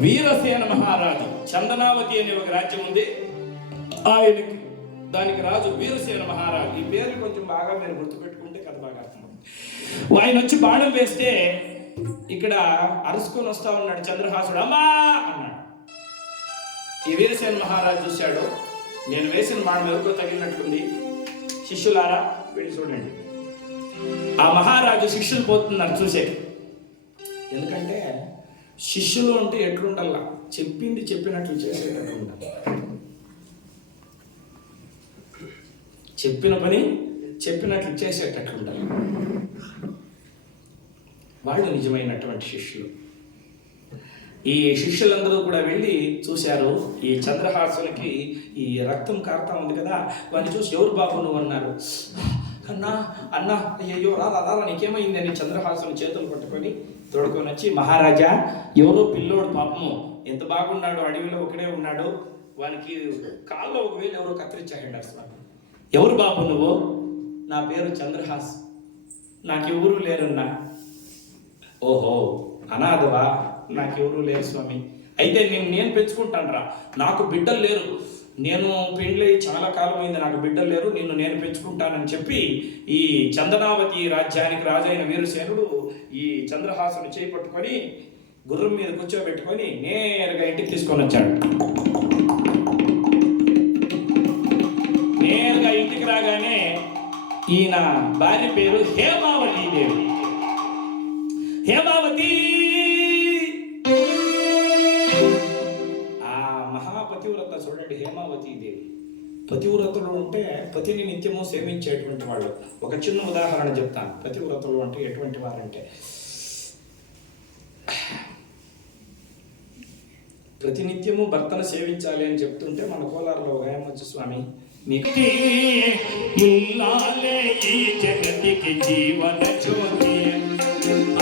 వీరసేన మహారాజు చందనావతి అనే ఒక రాజ్యం ఉంది. ఆయనకి దానికి రాజు వీరసేన మహారాజు. ఈ పేరు కొంచెం బాగా మీరు గుర్తుపెట్టుకుంటే కథ బాగా అర్థమవుతుంది. ఆయన వచ్చి బాణం వేస్తే ఇక్కడ అరుసుకొని వస్తా ఉన్నాడు చంద్రహాసుడు. అమ్మా అన్నాడు. ఈ వీరసేన మహారాజు చూశాడు, నేను వేసిన బాణం ఎవరికో తగిలినట్లుంది, శిష్యులారా వెళ్ళి చూడండి. ఆ మహారాజు శిష్యులు పోతున్నారు చూసే. ఎందుకంటే శిష్యులు అంటే ఎట్లుండాల, చెప్పింది చెప్పినట్లు చేసేటట్లు ఉండాలి. చెప్పిన పని చెప్పినట్లు చేసేటట్లు ఉండాలి. వాళ్ళు నిజమైనటువంటి శిష్యులు. ఈ శిష్యులందరూ కూడా వెళ్ళి చూశారు. ఈ చంద్రహాసునికి ఈ రక్తం కారుతా ఉంది కదా, వాడిని చూసి ఎవరు బాబు నువ్వు అన్నారు. అన్నా అన్నా అయ్యో రారా నీకేమైంది అని చంద్రహాసుని చేతులు పట్టుకొని తోడుకొని వచ్చి, మహారాజా ఎవరో పిల్లోడు పాపము ఎంత బాగున్నాడు, అడవిలో ఒకడే ఉన్నాడు, వానికి కాల్లో ఒక వేలు ఎవరో కత్తిరించాడు అసలు. ఎవరు బాబు నువ్వు? నా పేరు చంద్రహాస్, నాకెవరూ లేరన్నా. ఓహో అనాథవా? నాకెవరూ లేరు స్వామి. అయితే నేను పెంచుకుంటాను రా, నాకు బిడ్డలు లేరు, నేను పెండ్లై చాలా కాలం అయింది, నాకు బిడ్డలు లేరు, నేను పెంచుకుంటానని చెప్పి ఈ చందనావతి రాజ్యానికి రాజైన వీరసేనుడు ఈ చంద్రహాసుని చేపట్టుకొని గుర్రం మీద కూర్చోబెట్టుకొని నేరుగా ఇంటికి తీసుకొని వచ్చాడు. నేరుగా ఇంటికి రాగానే ఈయన భార్య పేరు హేమావతి దేవి. హేమావతి పతివ్రత చూడండి, హేమావతి దేవి. పతివ్రతలు అంటే పతిని నిత్యము సేవించేటువంటి వాళ్ళు. ఒక చిన్న ఉదాహరణ చెప్తాను. పతివ్రతలు అంటే ఎటువంటి వారంటే, ప్రతినిత్యము భర్తను సేవించాలి అని చెప్తుంటే మన కోలారులో ఒక ఆయన వచ్చి, స్వామి మీకు జగతికి జీవన జ్యోతి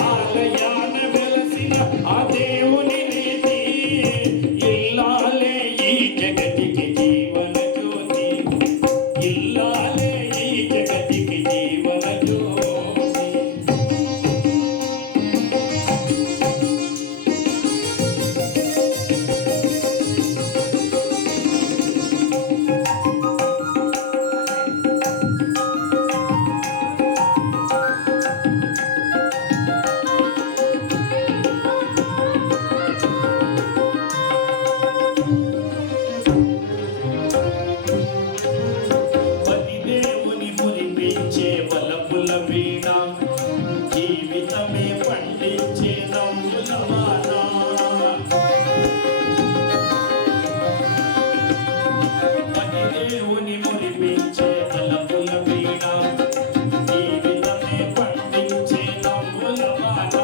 ఆలయాన వెలసిన ఆ దేవుని జగతికి జీవన జ్యోతి ఇల్లాలే ఈ జగతికి జీవన జ్యోతి. జీవితమే పండించే నవ్వుల వాన, దేవుని మురిపించే వలపుల వీణ, జీవితమే పండించే నవ్వుల వాన.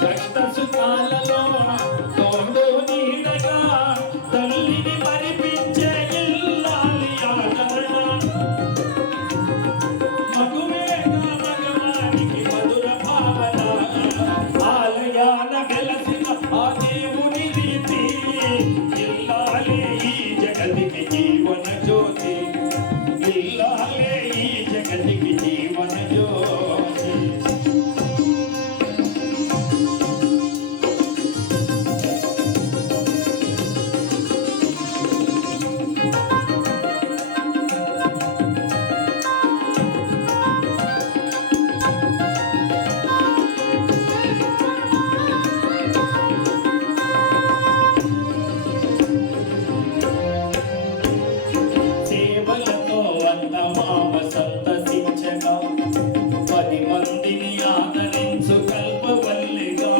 కష్ట సుఖాలలో తోడు నీడగా తల్లిని మరిపించే ఇల్లాలి ఆదరణ. ఆలయాన వెలసిన ఆ దేవుని రీతి ఇల్లాలే ఈ జగతికి జీవన జ్యోతి ఇల్లాలే ఈ జగతికి జీవన జ్యోతి. మామ సంతసించగా 10 మందిని ఆదరించు కల్పవల్లిగా.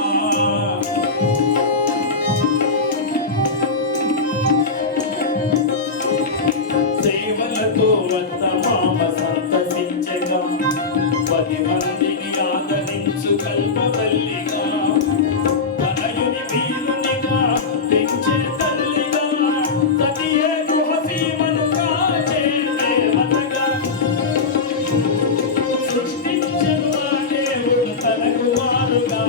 సేవలతో వద్ద మామ సంతసించగా 10 మందిని ఆదరించు కల్పవల్లిగా. తనయుని వీరునిగా పెంచే తల్లిగా సతియే గృహసీమను కాచే దేవతగా. సృష్టించను ఆ దేవుడు తనకు వారుగా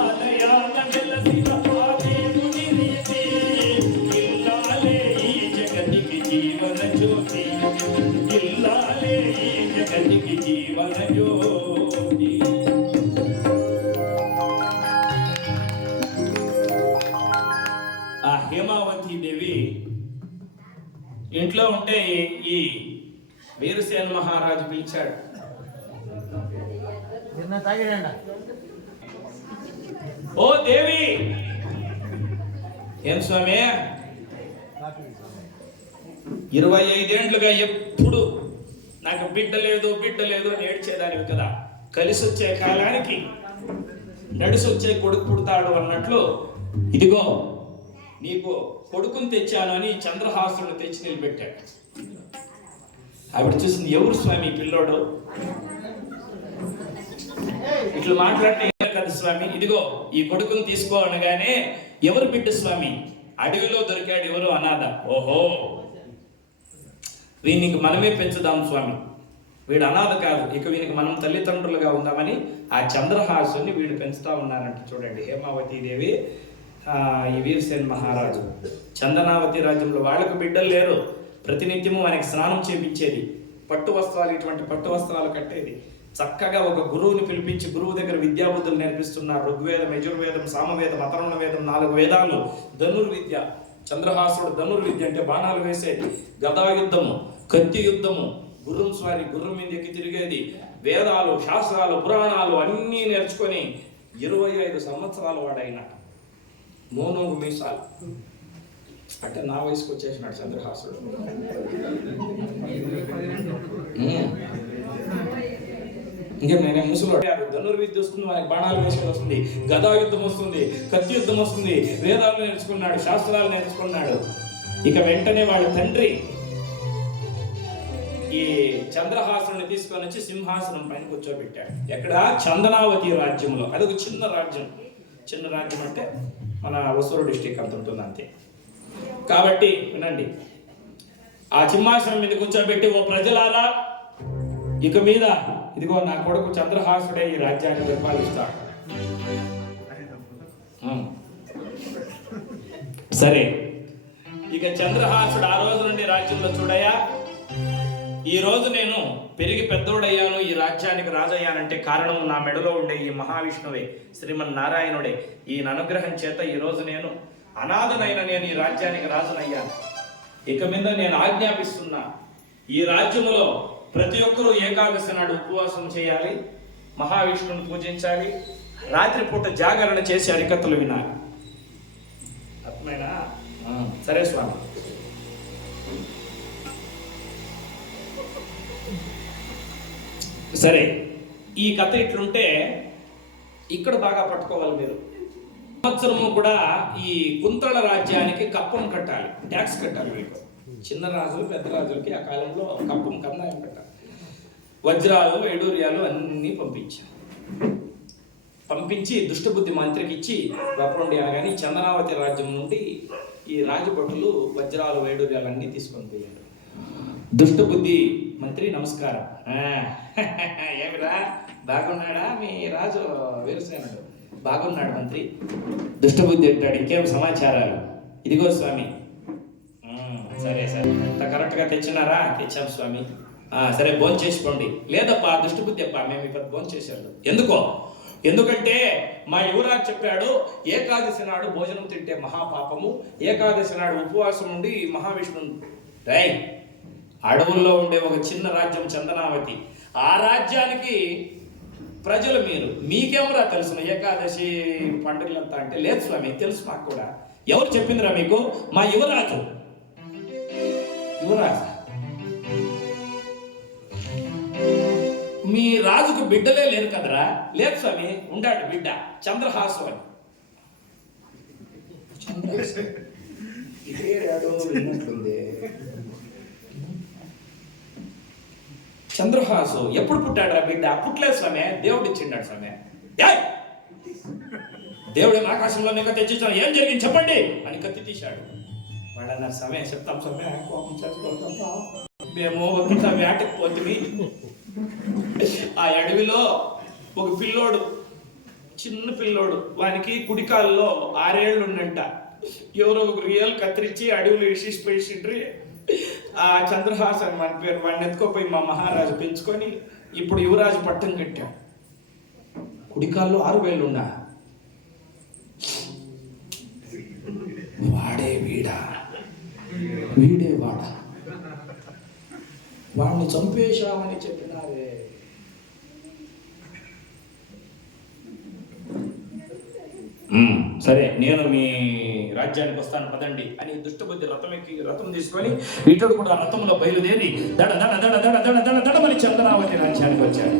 ఆలయాన వెలసిన ఆ దేవుని రీతి ఇల్లాలే ఈ జగతికి జీవన జ్యోతి ఇల్లాలే ఈ జగతికి జీవన జ్యోతి. ఇంట్లో ఉంటే ఈ వీరసేన మహారాజు పిలిచాడు. ఓ దేవి! ఏం స్వామి, 25 ఏండ్లుగా ఎప్పుడు నాకు బిడ్డ లేదు అని ఏడ్చేదానివి కదా. కలిసి వచ్చే కాలానికి నడిసి వచ్చే కొడుకు పుడతాడు అన్నట్లు ఇదిగో నీకు కొడుకుని తెచ్చాను అని చంద్రహాసుడు తెచ్చి నిలబెట్టాడు. ఆవిడ చూసింది, ఎవరు స్వామి పిల్లోడు? ఇట్లా మాట్లాడితే కదా స్వామి, ఇదిగో ఈ కొడుకుని తీసుకో అనగానే, ఎవరు బిడ్డ స్వామి? అడవిలో దొరికాడు, ఎవరు అనాథ. ఓహో, వీనికి మనమే పెంచుదాం స్వామి, వీడు అనాథ కాదు, ఇక వీనికి మనం తల్లిదండ్రులుగా ఉందామని ఆ చంద్రహాసుని వీడు పెంచుతా ఉన్నారంట. చూడండి, హేమావతి దేవి ఈ వీరసేన మహారాజు చందనావతి రాజ్యంలో వాళ్ళకు బిడ్డలు లేరు. ప్రతినిత్యము ఆయనకి స్నానం చేపించేది, పట్టు వస్త్రాలు, ఇటువంటి పట్టు వస్త్రాలు కట్టేది. చక్కగా ఒక గురువుని పిలిపించి గురువు దగ్గర విద్యాబుద్ధులు నేర్పిస్తున్నారు. ఋగ్వేదం, యజుర్వేదం, సామవేదం, అథర్వణ వేదం, 4 వేదాలు, ధనుర్విద్య. చంద్రహాసుడు ధనుర్విద్య అంటే బాణాలు వేసేది, గదా యుద్ధము, కత్తి యుద్ధము, గుర్రం స్వారి, గుర్రం మీద ఎక్కి తిరిగేది, వేదాలు, శాస్త్రాలు, పురాణాలు అన్నీ నేర్చుకొని 25 సంవత్సరాలు వాడైన మోనోగు మీసాలు అంటే నా వయసుకు వచ్చేసినాడు చంద్రహాసుడు. ఇంకేం నేనే ముసలోడు. ధనుర్విద్య వస్తుంది, ఆయనకు బాణాలు వేసుకొని వస్తుంది, గదా యుద్ధం వస్తుంది, కత్తి యుద్ధం వస్తుంది, వేదాలు నేర్చుకున్నాడు, శాస్త్రాలు నేర్చుకున్నాడు. ఇక వెంటనే వాళ్ళ తండ్రి ఈ చంద్రహాసుని తీసుకొని వచ్చి సింహాసనం పైన కూర్చోబెట్టాడు. ఎక్కడ? చందనావతి రాజ్యంలో. అదొక చిన్న రాజ్యం. చిన్న రాజ్యం అంటే మన వసూరు డిస్టిక్ అంత ఉంటుంది అంతే. కాబట్టి వినండి, ఆ సింహాసనం మీద కూర్చోబెట్టి, ఓ ప్రజలారా, ఇక మీద ఇదిగో నా కొడుకు చంద్రహాసుడే ఈ రాజ్యాన్ని పరిపాలిస్తాడు. సరే, ఇక చంద్రహాసుడు ఆ రోజు నుండి రాజ్యంలో చూడయా, ఈ రోజు నేను పెరిగి పెద్దోడయ్యాను, ఈ రాజ్యానికి రాజయ్యానంటే కారణం నా మెడలో ఉండే ఈ మహావిష్ణువే, శ్రీమన్నారాయణుడే. ఈయన అనుగ్రహం చేత ఈ రోజు నేను అనాథనైన నేను ఈ రాజ్యానికి రాజునయ్యాను. ఇక మీద నేను ఆజ్ఞాపిస్తున్నా, ఈ రాజ్యములో ప్రతి ఒక్కరూ ఏకాదశి నాడు ఉపవాసం చేయాలి, మహావిష్ణువుని పూజించాలి, రాత్రిపూట జాగరణ చేసి హరికథలు వినాలి. అర్థమైనా? సరే స్వామి. సరే, ఈ కథ ఇట్లుంటే ఇక్కడ బాగా పట్టుకోవాలి మీరు. సంవత్సరము కూడా ఈ కుంతళ రాజ్యానికి కప్పం కట్టాలి, ట్యాక్స్ కట్టాలి. మీకు చిన్న రాజులు, పెద్ద రాజులకి ఆ కాలంలో కప్పం కందాయం కట్టాలి. వజ్రాలు, వైడూర్యాలు అన్నీ పంపించి దుష్టబుద్ధి మంత్రికి ఇచ్చి రప్పండి అనగాని చందనావతి రాజ్యం నుండి ఈ రాజభటులు వజ్రాలు, వైడూర్యాలు అన్నీ తీసుకొని పోయారు. దుష్టబుద్ధి మంత్రి నమస్కారం. ఏమిరా, బాగున్నాడా మీ రాజు వీరసేనుడు? బాగున్నాడు మంత్రి. దుష్టబుద్ధి అంటాడు, ఇంకేం సమాచారాలు? ఇదిగో స్వామి. సరే కరెక్ట్గా తెచ్చినారా? తెచ్చాం స్వామి. సరే, భోజనం చేసుకోండి. లేదప్పా, దుష్టబుద్ధి అప్ప, మేము ఇప్పుడు భోజనం చేశాడు. ఎందుకంటే మా యువరాజు చెప్పాడు, ఏకాదశి నాడు భోజనం తింటే మహాపాపము, ఏకాదశి నాడు ఉపవాసం ఉండి మహావిష్ణువు. రై, అడవుల్లో ఉండే ఒక చిన్న రాజ్యం చందనావతి, ఆ రాజ్యానికి ప్రజలు మీకెవరా తెలుసు ఏకాదశి పండుగలంతా అంటే? లేదు స్వామి, తెలుసు మాకు కూడా. ఎవరు చెప్పిందిరా మీకు? మా యువరాజు. మీ రాజుకు బిడ్డలే లేరు కదరా? లేదు స్వామి, ఉండాడు బిడ్డ, చంద్రహాసు అని. చంద్రహాసు ఎప్పుడు పుట్టాడు రా బిడ్డ? పుట్టలేదు స్వామి, దేవుడు ఇచ్చిండాడు స్వామి. దేవుడు ఆకాశంలో నీకు తెచ్చిచ్చాను, ఏం జరిగింది చెప్పండి అని కత్తి తీశాడు. వాడు అన్నారు, సమయం చెప్తాం సమయం, కోపం చేసుకోవడం. మేము ఒకంత వేటకు పోతుంది. ఆ అడవిలో ఒక పిల్లోడు, చిన్న పిల్లోడు, వానికి కుడికాల్లో 6 ఏళ్ళు ఉన్నంట. ఎవరో ఒక రియల్ కత్తిరించి అడవిలో విశేషిపోయిండ్రి. ఆ చంద్రహాసన్ మన పేరు, వాడిని ఎత్తుకోపోయి మా మహారాజు పెంచుకొని ఇప్పుడు యువరాజు పట్టం కట్టాం. కుడికాల్లో 6 వేళ్ళు ఉన్నా. వీడే వాడా వాడిని చంపేశామని చెప్పినారే. సరే నేను మీ రాజ్యానికి వస్తాను పదండి అని దుష్టబుద్ధి రథం తీసుకొని ఇతడు కూడా రథంలో బయలుదేరి దడ దడ దడ దడ దడ దడ దడమని చంద్రావతి రాజ్యానికి వచ్చాడు.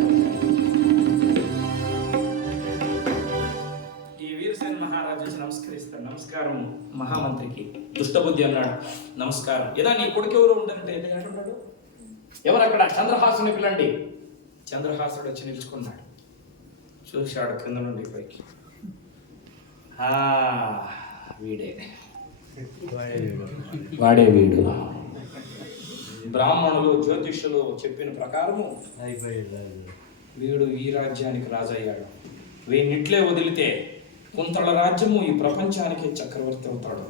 ఈ వీరసేన మహారాజు నమస్కరిస్తాడు. నమస్కారం మహామంత్రికి. దుష్టబుద్ధి అన్నాడు నమస్కారం. ఏదా నీ కొడుకు ఎవరు ఉంటారంటే అంటున్నాడు. ఎవరు అక్కడ? చంద్రహాసుని పిల్లండి. చంద్రహాసుడు వచ్చి నిలుచుకున్నాడు. చూశాడు కింద నుండి పైకి. వాడే వీడు. బ్రాహ్మణులు జ్యోతిష్యులు చెప్పిన ప్రకారము వీడు ఈ రాజ్యానికి రాజయ్యాడు. వీనిట్లే వదిలితే కుంతల రాజ్యము ఈ ప్రపంచానికి చక్రవర్తి అవుతాడు.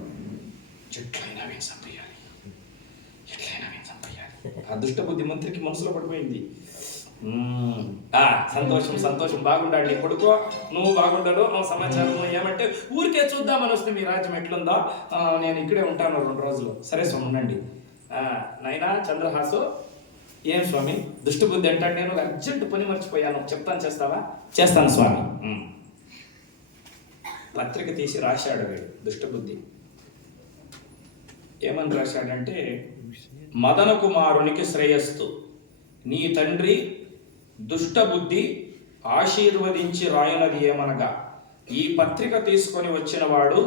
ఎట్లయినా వీని చంపేయాలి, ఎట్లయినా వీని చంపేయాలి. ఆ దుష్టబుద్ధి మంత్రికి మనసులో పడిపోయింది. సంతోషం సంతోషం, బాగుండాలి నీ కొడుకో, నువ్వు బాగుండడు. నువ్వు సమాచారం ఏమంటే ఊరికే చూద్దామని వస్తే మీ రాజ్యం ఎట్లుందో, నేను ఇక్కడే ఉంటాను 2 రోజులు. సరే స్వామి ఉండండి. నైనా చంద్రహాసు, ఏం స్వామి దుష్టబుద్ధి అంటాడు, నేను అర్జెంట్ పని మర్చిపోయాను, చెప్తాను చేస్తావా? చేస్తాను స్వామి. పత్రిక తీసి రాశాడు వీడు దుష్టబుద్ధి. ఏమని రాశాడంటే, మదన కుమారునికి శ్రేయస్సు, నీ తండ్రి దుష్టబుద్ధి ఆశీర్వదించి రాయనది ఏమనగా, ఈ పత్రిక తీసుకొని వచ్చిన వాడు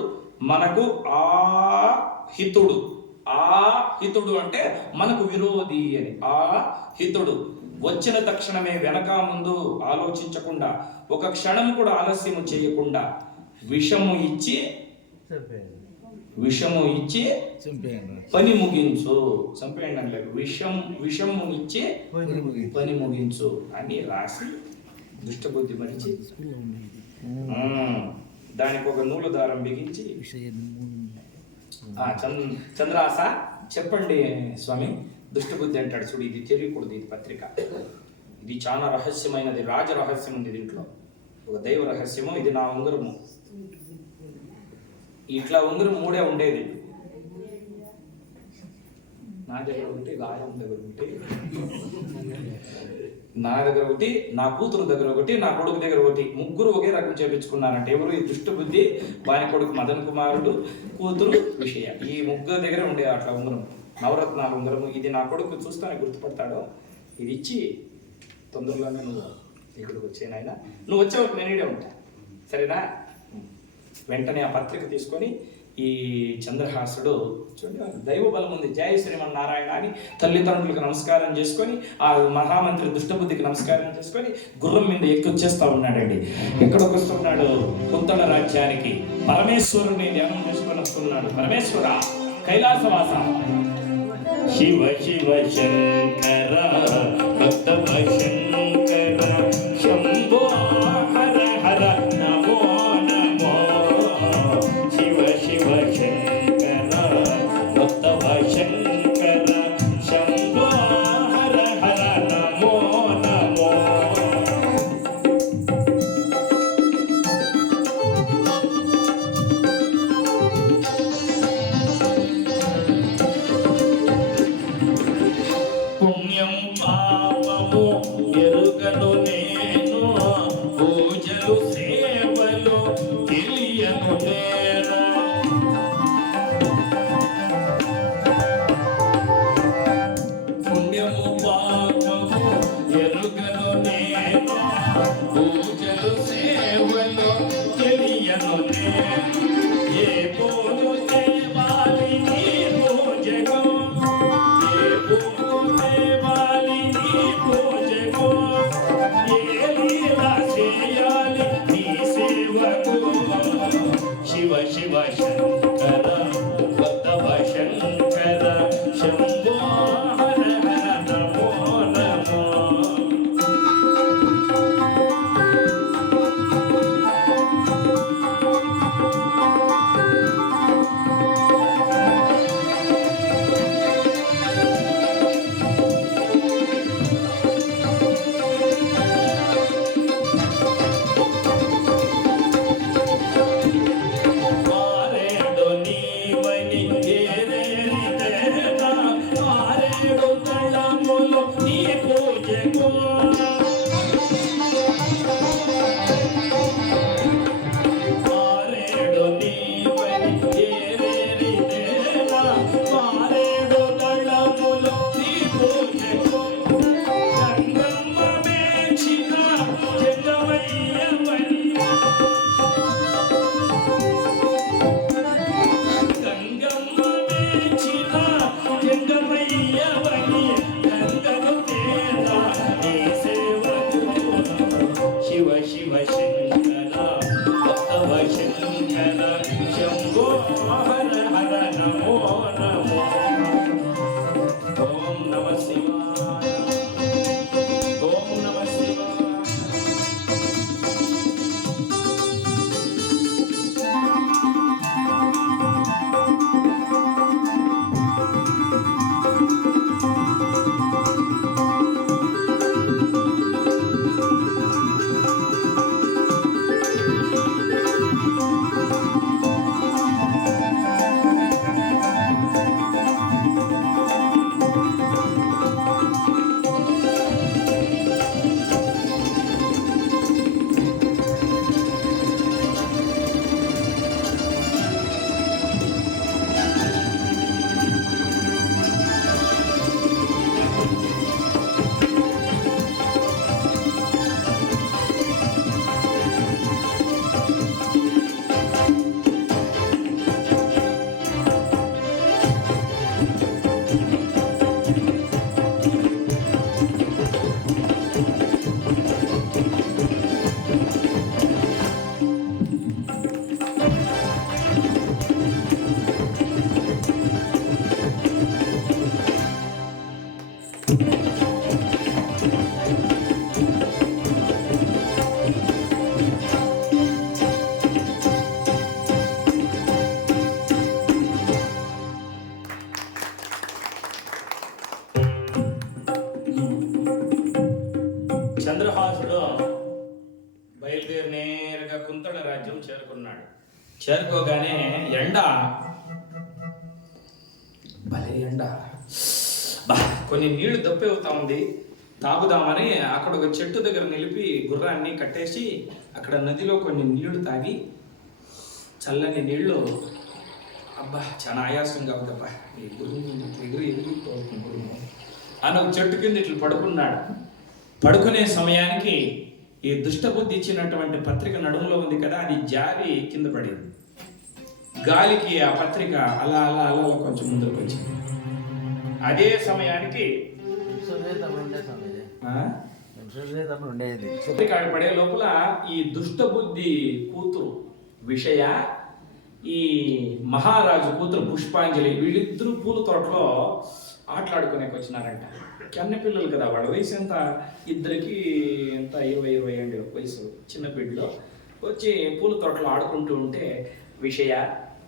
మనకు ఆహితుడు. ఆహితుడు అంటే మనకు విరోధి అని. ఆహితుడు వచ్చిన తక్షణమే వెనక ముందు ఆలోచించకుండా, ఒక క్షణం కూడా ఆలస్యము చేయకుండా విషము ఇచ్చి పని ముగించు. చంపేయండి అని లేదు, విషము ఇచ్చి పని ముగించు అని రాసి దుష్టబుద్ధి మరిచి దానికి ఒక నూలు దారం బిగించి, చంద్రాస చెప్పండి స్వామి. దుష్టబుద్ధి అంటాడు, చూడు ఇది తెలియకూడదు, ఇది పత్రిక, ఇది చాలా రహస్యమైనది, రాజ రహస్యం ఉంది దీంట్లో, ఒక దైవ రహస్యము. ఇది నా ఉంగరము. ఇట్లా ఉంగరం 3 ఉండేది. నా దగ్గర ఒకటి, గాయం దగ్గర ఒకటి, నా దగ్గర ఒకటి, నా కూతురు దగ్గర ఒకటి, నా కొడుకు దగ్గర ఒకటి, 3 ఒకే రకం చేపించుకున్నారంటే. ఎవరు? ఈ దుష్టబుద్ధి, వాని కొడుకు మదన్ కుమారుడు, కూతురు విషయ. ఈ 3 దగ్గర ఉండే అట్లా ఉంగరం, నవరత్నాల ఉంగరము. ఇది నా కొడుకు చూస్తానే గుర్తుపడతాడు. ఇది ఇచ్చి తొందరలోనే నువ్వు ఇక్కడికి వచ్చేనాయన, నువ్వు వచ్చేవరకు నేను ఇడే ఉంటా, సరేనా? వెంటనే ఆ పత్రిక తీసుకొని ఈ చంద్రహాసుడు, చూడండి దైవ బలం ఉంది, జయ శ్రీమన్నారాయణ అని తల్లిదండ్రులకు నమస్కారం చేసుకొని, ఆ మహామంత్రి దుష్టబుద్ధికి నమస్కారం చేసుకొని గుర్రం మీద ఎక్కి వచ్చేస్తా ఉన్నాడండి. ఎక్కడికి వస్తున్నాడు? కుంతల రాజ్యానికి. పరమేశ్వరుని ధ్యానం చేసుకొని వస్తున్నాడు. పరమేశ్వర కైలాసవాస, శివ శివ శంకర భక్త శంకర శంభో హర హర నమో నమో, శివ శివ శంకర భక్త శంకర శంభో హర హర నమో నమో. పుణ్యం పాపము ఎరుగను నేను, పూజలు సేవలు తెలియను నేను. పుణ్యము పాపము ఎరుగను నేను, పూజలు సేవలు తెలియను నేను. ఏ పూలు దేవాలి నీ పూజకు, ఏ పూలు దేవాలి నీ పూజకు, ఏ లీలా చేయాలి నీ సేవకు. శివ శివ శంకర భక్త శంకర శంభో హర హర నమో నమో. వారే శంకర శంభో హర హర నమో నమో. ఓం నమ శివాయ. ఓం నమ శివాయ. చంద్రహాసుడు బయలుదేరి నేరుగా కుంతళ రాజ్యం చేరుకున్నాడు. చేరుకోగానే ఎండ, భలే ఎండ, కొన్ని నీళ్లు దప్పవుతా ఉంది. తాగుదామని అక్కడ ఒక చెట్టు దగ్గర నిలిపి గుర్రాన్ని కట్టేసి అక్కడ నదిలో కొన్ని నీళ్లు తాగి, చల్లని నీళ్లు, అబ్బా చాలా ఆయాసంగా ఉందబ్బా, ఈ గురువు ఎగిరిపోతుంది అని ఒక చెట్టు కింద ఇట్లా పడుకున్నాడు. పడుకునే సమయానికి ఈ దుష్టబుద్ధి ఇచ్చినటువంటి పత్రిక నడుములో ఉంది కదా, అది జారి కింద పడింది. గాలికి ఆ పత్రిక అలా అలా అలా కొంచెం ముందుకు వచ్చింది. అదే సమయానికి పత్రిక పడే లోపల ఈ దుష్టబుద్ధి కూతురు విషయ, ఈ మహారాజు కూతురు పుష్పాంజలి, వీళ్ళిద్దరూ పూల తోటలో ఆటలాడుకునేకి వచ్చినారంట. కన్న పిల్లలు కదా, వాళ్ళ వయసు ఎంత, ఇద్దరికి ఎంత 20-20 ఏళ్ళు వయసు, చిన్న బిడ్డలో వచ్చి పూల తోటలో ఆడుకుంటూ ఉంటే, విషయ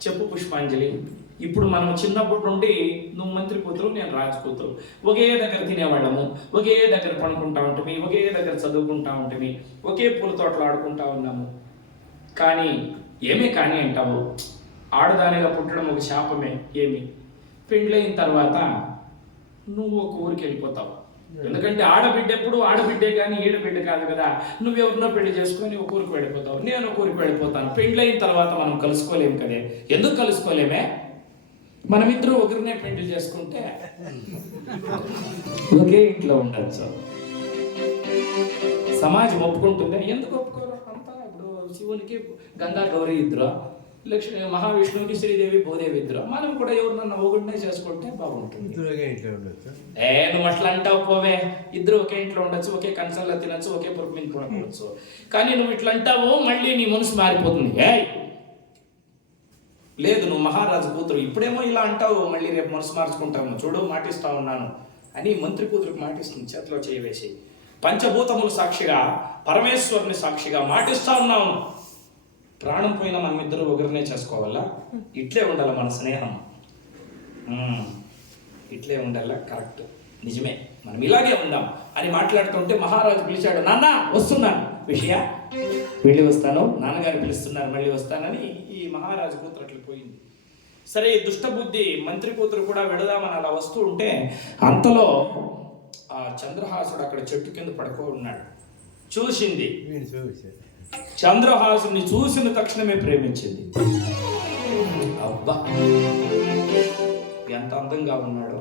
చెప్పు పుష్పాంజలి, ఇప్పుడు మనం చిన్నప్పటి నుండి నువ్వు మంత్రి కూతురు, నేను రాజు కూతురు, ఒకే దగ్గర తినేవాళ్ళము, ఒకే దగ్గర పనుకుంటా ఉంటుంది, ఒకే దగ్గర చదువుకుంటా ఉంటుంది, ఒకే పూల తోటలో ఆడుకుంటా ఉన్నాము. కానీ ఏమీ కానీ అంటావు, ఆడదానిగా పుట్టడం ఒక శాపమే. ఏమి, పెండ్లైన తర్వాత నువ్వు ఒక ఊరికి వెళ్ళిపోతావు. ఎందుకంటే ఆడబిడ్డ ఎప్పుడు ఆడబిడ్డే కానీ ఈడబిడ్డ కాదు కదా. నువ్వెవరినో పెళ్లి చేసుకొని ఒక ఊరికి వెళ్ళిపోతావు, నేను ఒక ఊరికి వెళ్ళిపోతాను. పెండ్లైన తర్వాత మనం కలుసుకోలేము కదే. ఎందుకు కలుసుకోలేమే? మనమిద్దరూ ఒకరినే పెళ్లి చేసుకుంటే ఒకే ఇంట్లో ఉండొచ్చు. సమాజం ఒప్పుకుంటుంది. ఎందుకు ఒప్పుకోరు? అంతా ఇప్పుడు శివునికి గంగా గౌరీ ఇద్దరు, లక్ష్మి మహావిష్ణువుకి శ్రీదేవి భూదేవి ఇద్దరు, మనం కూడా ఎవరినన్నా ఒకటినే చేసుకుంటే బాగుంటుంది. నువ్వు అట్లా అంటావు పోవే, ఇద్దరు ఒకే ఇంట్లో ఉండొచ్చు, ఒకే కంచంలో తినొచ్చు, ఒకే పొరుగు మీద కొనవచ్చు. కానీ నువ్వు ఇట్లా అంటావు, మళ్ళీ నీ మనసు మారిపోతుంది. లేదు, నువ్వు మహారాజు కూతురు, ఇప్పుడేమో ఇలా అంటావు, మళ్ళీ రేపు మనసు మార్చుకుంటావు, చూడు మాటిస్తా ఉన్నాను అని మంత్రి కూతురికి మాటిస్తుంది. చేతిలో చేయవేసి, పంచభూతములు సాక్షిగా, పరమేశ్వరుని సాక్షిగా మాటిస్తా ఉన్నాను. ప్రాణం పోయినా మనమిద్దరూ ఒకరినే చేసుకోవాలా? ఇట్లే ఉండాలి మన స్నేహం, ఇట్లే ఉండాలా. కరెక్ట్, నిజమే, మనం ఇలాగే ఉందాం అని మాట్లాడుతుంటే మహారాజు పిలిచాడు. నాన్న వస్తున్నాను, విషయ వెళ్ళి వస్తాను, నాన్నగారు పిలుస్తున్నారు, మళ్ళీ వస్తానని ఈ మహారాజు కూతురు అట్లా పోయింది. సరే, ఈ దుష్టబుద్ధి మంత్రి కూతురు కూడా వెళదామని అలా వస్తూ ఉంటే అంతలో ఆ చంద్రహాసుడు అక్కడ చెట్టు కింద పడుకో ఉన్నాడు. చూసింది, చంద్రహాసుని చూసిన తక్షణమే ప్రేమించింది. అబ్బా, ఎంత అందంగా ఉన్నాడో,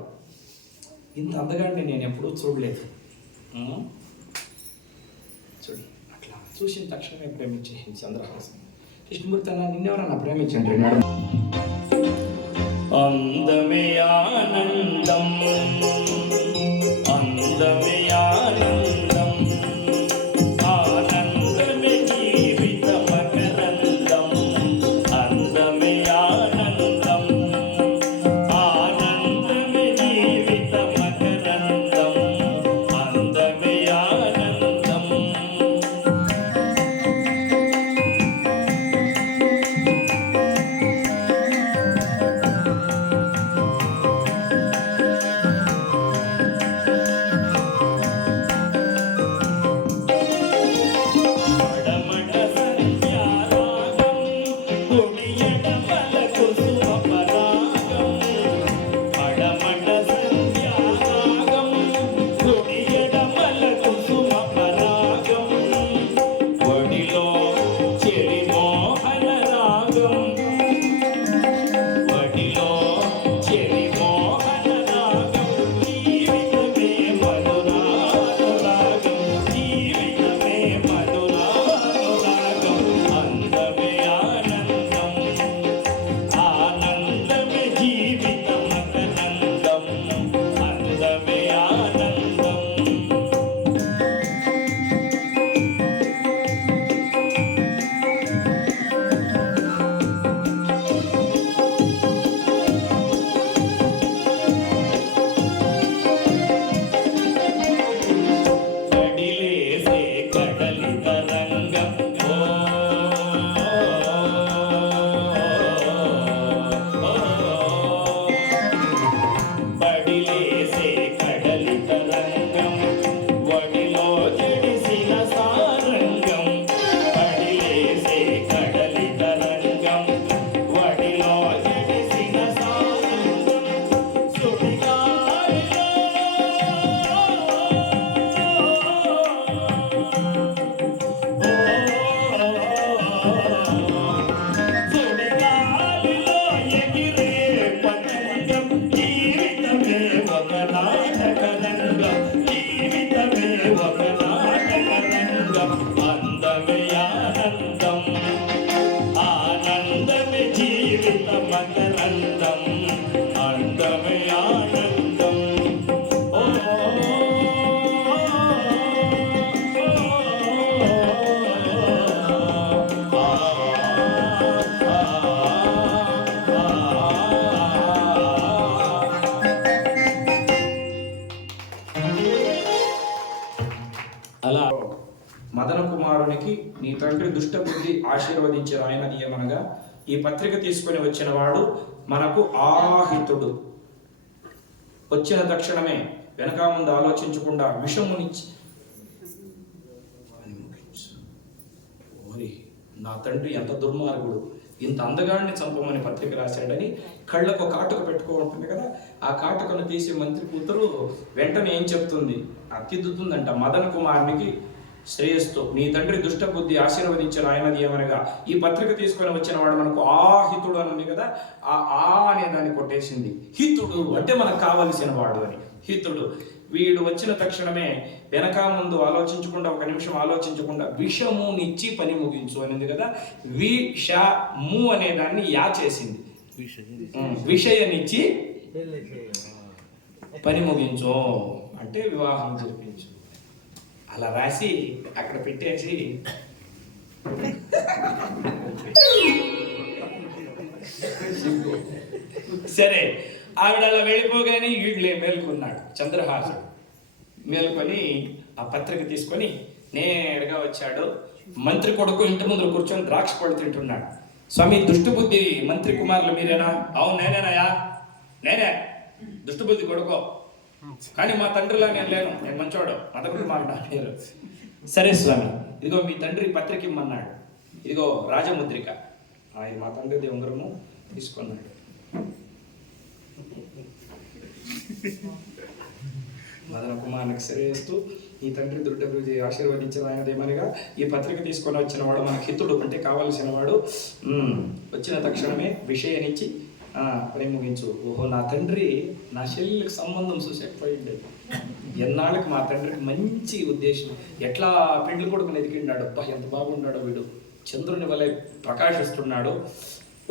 ఇంత అందగాన్ని నేను ఎప్పుడూ చూడలేదు. చూడు, అట్లా చూసిన తక్షణమే ప్రేమించేసింది చంద్రహాసుని. కృష్ణమూర్తి అన్న, నిన్నెవరన్నా ప్రేమించండి మేడం. అందమే ఆనందం, అందమే ఆనందం, ఆనందమే జీవిత మకరందం, అలా మదన కుమారునికి నీ తండ్రి దుష్టబుద్ధి ఆశీర్వదించిన ఆయనది ఏమనగా ఈ పత్రిక తీసుకొని వచ్చిన వాడు మనకు ఆహితుడు. వచ్చిన తక్షణమే వెనక ముందు ఆలోచించకుండా విషమునిచ్చి నా తండ్రి ఎంత దుర్మార్గుడు, ఇంత అందగాడిని చంపమని పత్రిక రాశాడని కళ్ళకు కాటుక పెట్టుకుంటుంది కదా, ఆ కాటుకను తీసి మంత్రి కూతురు వెంటనే ఏం చెప్తుంది, అతిద్దుతుందంట మదన కుమారునికి శ్రేయస్తో నీ తండ్రి దుష్టబుద్ధి ఆశీర్వదించిన ఆయనది ఏమనగా ఈ పత్రిక తీసుకొని వచ్చిన వాడు మనకు ఆహితుడు అని ఉంది కదా, ఆ అనే దాన్ని కొట్టేసింది. హితుడు అంటే మనకు కావలసిన వాడు అని. హితుడు వీడు వచ్చిన తక్షణమే వెనక ముందు ఆలోచించకుండా, ఒక నిమిషం ఆలోచించకుండా విషమునిచ్చి పని ముగించు అని ఉంది కదా, విషము అనే దాన్ని యా చేసింది. విషయనిచ్చి పని ముగించు అంటే వివాహం జరిపించు. అలా రాసి అక్కడ పెట్టేసి సరే ఆవిడ అలా వెళ్ళిపోగానే వీళ్ళే మేల్కొన్నాడు. చంద్రహాసుడు మేల్కొని ఆ పత్రిక తీసుకొని నేరుగా వచ్చాడు. మంత్రి కొడుకు ఇంటి ముందు కూర్చొని ద్రాక్ష పళ్ళు తింటున్నాడు. స్వామి దుష్టబుద్ధి మంత్రి కుమారులు మీరేనా? అవును నేనేనాయా, నేనే దుష్టబుద్ధి కొడుకో, కానీ మా తండ్రిలా నేను లేను, నేను మంచోడు, మదకుడు మాట్లాడారు. సరే స్వామి, ఇదిగో మీ తండ్రి పత్రిక ఇమ్మన్నాడు, ఇదిగో రాజముద్రిక, ఆయన మా తండ్రి ఉంగరము తీసుకున్నాడు. మదన కుమారునికి శ్రేయస్తూ ఈ తండ్రి దుర్డభివృద్ధి ఆశీర్వదించిన ఆయనదేమనగా ఈ పత్రిక తీసుకొని వచ్చిన వాడు మనకు హితుడు అంటే కావలసిన వాడు. వచ్చిన తక్షణమే విషయనిచ్చి పని ముగించు. ఓహో నా తండ్రి నా శల్యకి సంబంధం చూసేకపోయింది. ఎన్నాళ్ళకి మా తండ్రికి మంచి ఉద్దేశం, ఎట్లా పెండ్లి కొడుకుని ఎదిగిండాడు, ఎంత బాగున్నాడో వీడు, చంద్రుని వలె ప్రకాశిస్తున్నాడు.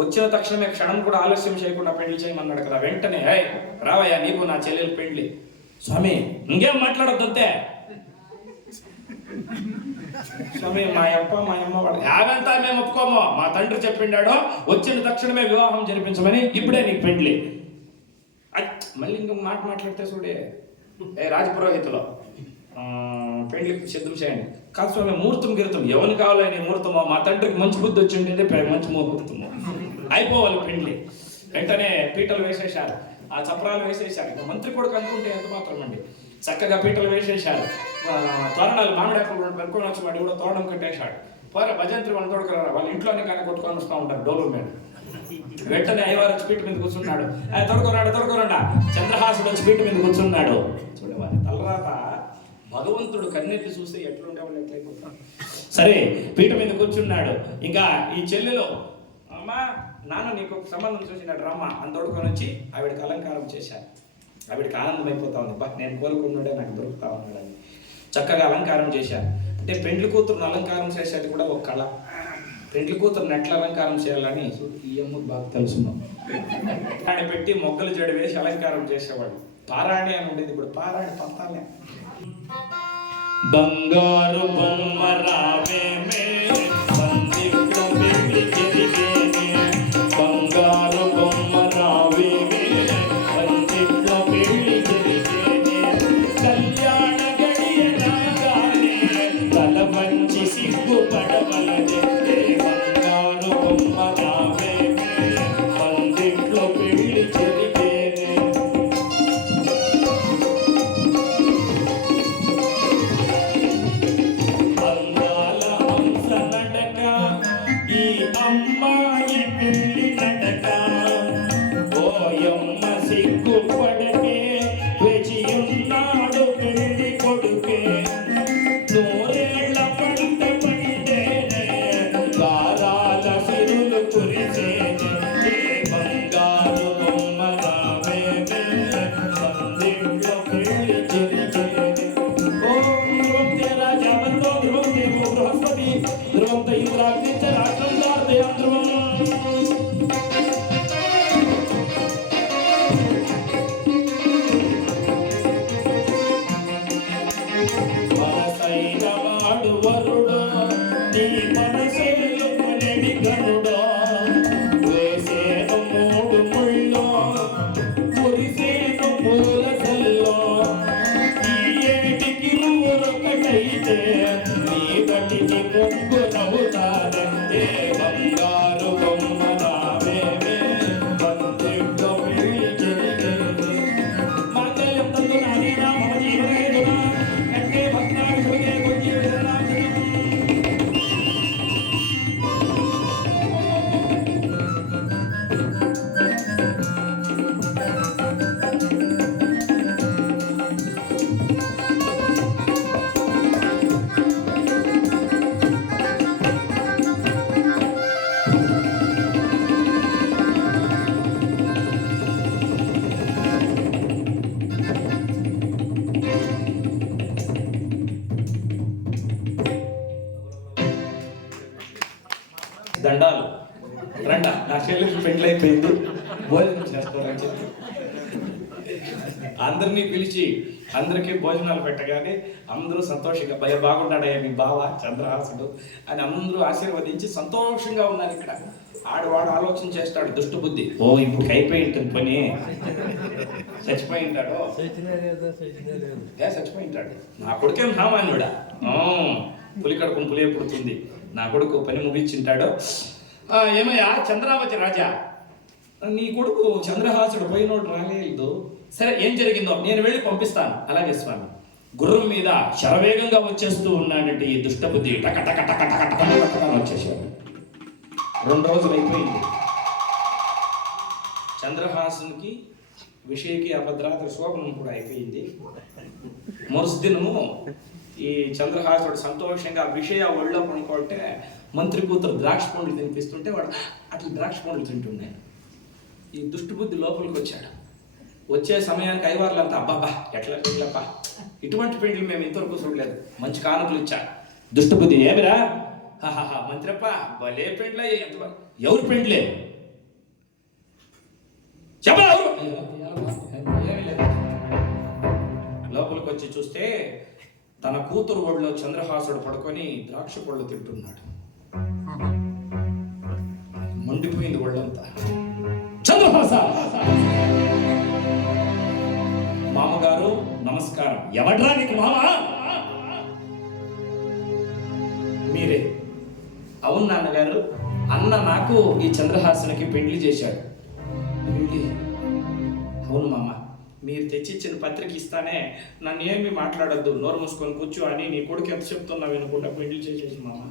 వచ్చిన తక్షణమే క్షణం కూడా ఆలస్యం చేయకుండా పెళ్లి చేయమన్నాడు కదా, వెంటనే రావయ్యా నీకు నా చెల్లెలు పెళ్లి. స్వామి ఇంకేం మాట్లాడొద్దంతే స్వామి, మా అమ్మ వాడు యావంతా మేము ఒప్పుకోమో, మా తండ్రి చెప్పిండాడో వచ్చిన తక్షణమే వివాహం జరిపించమని, ఇప్పుడే నీకు పెండ్లి. మళ్ళీ ఇంకొక మాట మాట్లాడితే చూడే రాజపురోహితులో పెండ్లికి సిద్ధం చేయండి. కాదు స్వామి ముహూర్తం గిరుతం ఎవరిని కావాలని ముహూర్తమో, మా తండ్రికి మంచి బుద్ధి వచ్చిండే మంచి ముహూర్తము అయిపోవాలి పెండ్లి. వెంటనే పీటలు వేసేశారు, ఆ చప్రాలు వేసేశారు. ఇక మంత్రి కొడుకు అనుకుంటే ఎంత మాత్రం అండి, చక్కగా పీటలు వేసేశారు, తోరణాలు మామిడాకులు పెట్టుకొని వచ్చి వాడు కూడా తోరణం కట్టేశాడు. పోరా భజంత్రి వాళ్ళని తోడుకురా, వాళ్ళ ఇంట్లోనే కానీ కొట్టుకొని వస్తూ ఉంటారు డోలు మీద. వెంటనే అయ్యవారు వచ్చి పీట మీద కూర్చున్నాడు. తొడుకోరాడా చంద్రహాసుడు వచ్చి పీట మీద కూర్చున్నాడు. చూడవాలి తలరాత భగవంతుడు కన్నెత్తి చూస్తే ఎట్లుండేవాళ్ళు ఎట్లయిపోతాడు. సరే పీట మీద కూర్చున్నాడు. ఇంకా ఈ చెల్లెలో అమ్మా నాన్న నీకు ఒక సంబంధం చూసినాడు రమ్మ అని తోడుకొని వచ్చి ఆవిడకి అలంకారం చేశాను. ఆవిడకి ఆనందం అయిపోతా ఉంది, బట్ నేను కోరుకున్నాడే నాకు దొరుకుతా ఉన్నాడని చక్కగా అలంకారం చేశాను. అంటే పెండ్లి కూతురుని అలంకారం చేసేది కూడా ఒక కళ. పెండ్లి కూతురుని ఎట్లా అలంకారం చేయాలని ఈ అమ్మకు బాగా తెలుసున్నాం. ఆయన పెట్టి మొగ్గలు జడి వేసి అలంకారం చేసేవాడు. పారాణి అని ఉండేది, ఇప్పుడు పారాణి పంతాలే. బంగారు బొమ్మ రావేమే పందిట్లో పెళ్లి జరిగేనే, బంగారు బొమ్మ రావేమే పందిట్లో పెళ్లి జరిగేనే, కళ్యాణ గడియ రాగానే తల వంచి సిగ్గుపడవలనే, బంగారు బొమ్మ రావేమే పందిట్లో పెళ్లి జరిగేనే. అమ్మాయి పెళ్లి నడక ఓయమ్మ సిగ్గుపడకే, వేచి ఉన్నాడు పెళ్లి కొడుకే, నూరేళ్ల పంట పండేనే, గారాల సిరులు కురిసేనే, బంగారు బొమ్మ రావేమే పందిట్లో పెళ్లి జరిగేనే. ఓం ధ్రువం తేరా జాబంతో ధ్రువం దేవో బృహస్పతి ధ్రువం ఇంద్రాగ్ని రాష్ట్రం ధ్రువం. మనసైన వాడు వరుడు నీ మనసేలు కొనెడి గనుడు, వేసేను మూడు ముళ్ళు కురిసేను పూల సల్లో, ఈ ఏటికి ఊరొకటైతే నీ గటికి ముగ్గు నవ్వుతారంటే, బంగారు బొమ్మ రావేమే పందిట్లో పెళ్లి జరిగేనే. మంగళం తందు నారీనా మమ జీవనేదునా ఎట్టే భక్తావి శుభగే కొంచి విదనాంశనం. దండాలు రండా, నా చెల్లెకి పెళ్లి అయిపోయింది, భోజనం చేస్తారని చెప్పి అందరినీ పిలిచి అందరికీ భోజనాలు పెట్టగానే అందరూ సంతోషంగా భయ బాగున్నాడయ్యా మీ బావ చంద్రహాసుడు అని అందరూ ఆశీర్వదించి సంతోషంగా ఉన్నారు. ఇక్కడ ఆడవాడు ఆలోచన చేస్తాడు దుష్టు బుద్ధి, ఓ ఇప్పుడు అయిపోయి ఉంటుంది పని, చచ్చిపోయి ఉంటాడు, చచ్చిపోయి ఉంటాడు, నా కొడుకేం సామాన్యుడా, పులి కడుపును పులియే పుడుతుంది, నా కొడుకు పని ముగించింటాడు. ఏమయ్యా చంద్రావతి రాజా, నీ కొడుకు చంద్రహాసుడు పోయినోడు రాలేదు, సరే ఏం జరిగిందో నేను వెళ్ళి పంపిస్తాను. అలాగే స్వామి. గుర్రం మీద శరవేగంగా వచ్చేస్తూ ఉన్నాడంటే ఈ దుష్టబుద్ధి టక టక టక టక టక టక వచ్చేసాడు. 2 రోజులు అయిపోయింది. చంద్రహాసునికి విషయకి అభద్రాత్రి శోభనం కూడా అయిపోయింది. మరుసదినము ఈ చంద్రహాసుడు సంతోషంగా విషయ ఒళ్ళో పనుకుంటే మంత్రి కూతురు ద్రాక్ష పండ్లు తినిపిస్తుంటే వాడు అట్లా ద్రాక్ష పండ్లు తింటున్నాయి. ఈ దుష్టబుద్ధి లోపలికి వచ్చాడు. వచ్చే సమయానికి ఐవార్లంతా అబ్బాబ్బా ఎట్లా ఇటువంటి పెండ్లు మేము ఇంతవరకు చూడలేదు, మంచి కానుకలు ఇచ్చాడు. దుష్టబుద్ధి ఏమిరా హాహా మంత్రప్ప భలే పెండ్లే, ఎంత ఎవరు పెండ్లే చెప్పరా లోపలికి వచ్చి చూస్తే తన కూతురు ఒళ్ళో చంద్రహాసుడు పడుకొని ద్రాక్ష పళ్ళు తింటున్నాడు. మండిపోయింది ఒళ్ళంతా. చంద్రహాస మామగారు నమస్కారం. ఎవడ్రా నీకు మామ? మీరే. అవును నాన్నగారు, అన్న నాకు ఈ చంద్రహాసునికి పెళ్లి చేశాడు. పెళ్లి? అవును మామ, మీరు తెచ్చిచ్చిన పత్రిక ఇస్తానే నన్ను ఏమి మాట్లాడొద్దు, నోరు మూసుకొని కూర్చో అని నీ కొడుకు ఎంత చెప్తున్నావు వినుకుంటా పెళ్లి చేసేసి మామ.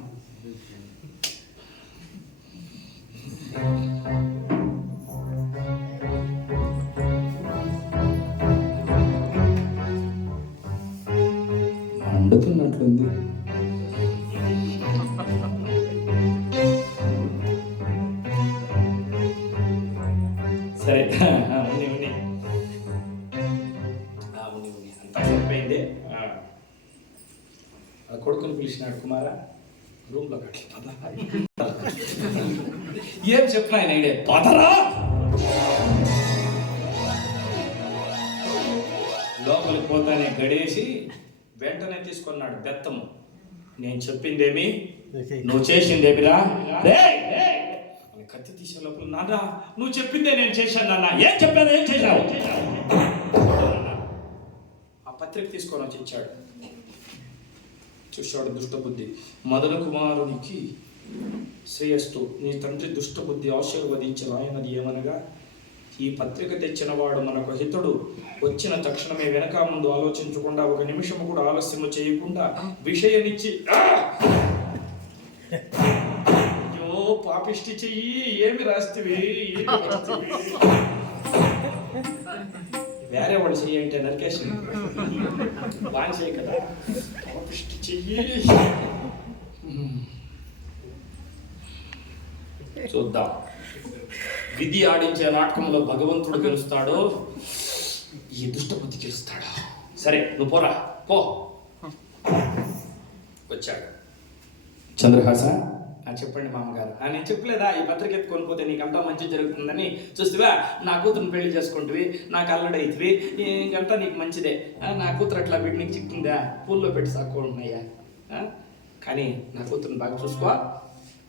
మండుతున్నట్లుంది. సరే ఉన్ని ఉన్ని అంతా సరిపోయింది. కొడుకుని పిలిచినాడు, కుమారా రూమ్లో కట్ల ఏం చెప్పిన ఆయన ఐడియా, పదరా లోపలికి పోతానే గడేసి వెంటనే తీసుకున్నాడు బెత్తము. నేను చెప్పిందేమి, నువ్వు చేసిందేమిరా? కత్తి తీసే లోపల, నాన్న నువ్వు చెప్పిందే నేను చేశాను నాన్న. ఏం చెప్పాను, ఏం చేశావు? ఆ పత్రిక తీసుకొని వచ్చి ఇచ్చాడు. చూశాడు దుష్టబుద్ధి, మొదల కుమారునికి శ్రేయస్సు, నీ తండ్రి దుష్టబుద్ధి ఆశీర్వదించిన ఆయనది ఏమనగా, ఈ పత్రిక తెచ్చిన వాడు మనకు హితుడు, వచ్చిన తక్షణమే వెనక ముందు ఆలోచించకుండా ఒక నిమిషం కూడా ఆలస్యము చేయకుండా విషయనిచ్చి, అయ్యో పాపిష్టి చెయ్యి, ఏమి రాస్తివి, వేరే వాళ్ళు చెయ్యి అంటే నరికేసి బాగా చేయి కదా, పాపిష్టి చెయ్యి. చూద్దాం, విధి ఆడించే నాటకంలో భగవంతుడు గెలుస్తాడో ఈ దుష్టబుద్ధి గెలుస్తాడు. సరే నువ్వు పోరా, పో. వచ్చాడు. చంద్రహాస చెప్పండి మామగారు. నేను చెప్పలేదా ఈ పత్రిక ఎత్తుకొని పోతే నీకంతా మంచి జరుగుతుందని? చూస్తావా, నా కూతురుని పెళ్లి చేసుకుంటువి, నాకు అల్లడి అవుతుంది, ఇంకంతా నీకు మంచిదే. నా కూతురు అట్లా బిడ్డ నీకు చిక్కిందా, పూల్లో పెట్టి సాక్కుంటున్నాయా? కానీ నా కూతురుని బాగా చూసుకో.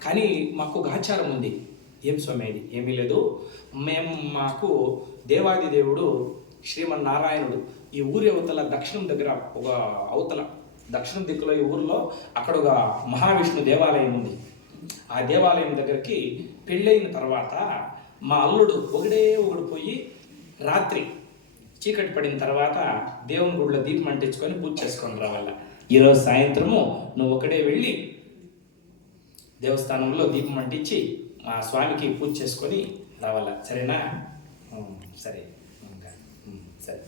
కానీ మాకు ఒక ఆచారం ఉంది. ఏం స్వామి ఇది? ఏమీ లేదు, మాకు దేవాది దేవుడు శ్రీమన్నారాయణుడు ఈ ఊరి అవతల దక్షిణం దగ్గర, ఒక అవతల దక్షిణం దిక్కులో ఈ ఊరిలో అక్కడ ఒక మహావిష్ణు దేవాలయం ఉంది. ఆ దేవాలయం దగ్గరికి పెళ్ళైన తర్వాత మా అల్లుడు ఒకడు పోయి రాత్రి చీకటి పడిన తర్వాత దేవుని గుడిలో దీపం అంటించుకొని పూజ చేసుకొని రావాల. ఈరోజు సాయంత్రము నువ్వు ఒకడే వెళ్ళి దేవస్థానంలో దీపం అంటించి మా స్వామికి పూజ చేసుకొని రావాల, సరేనా? సరే సరే.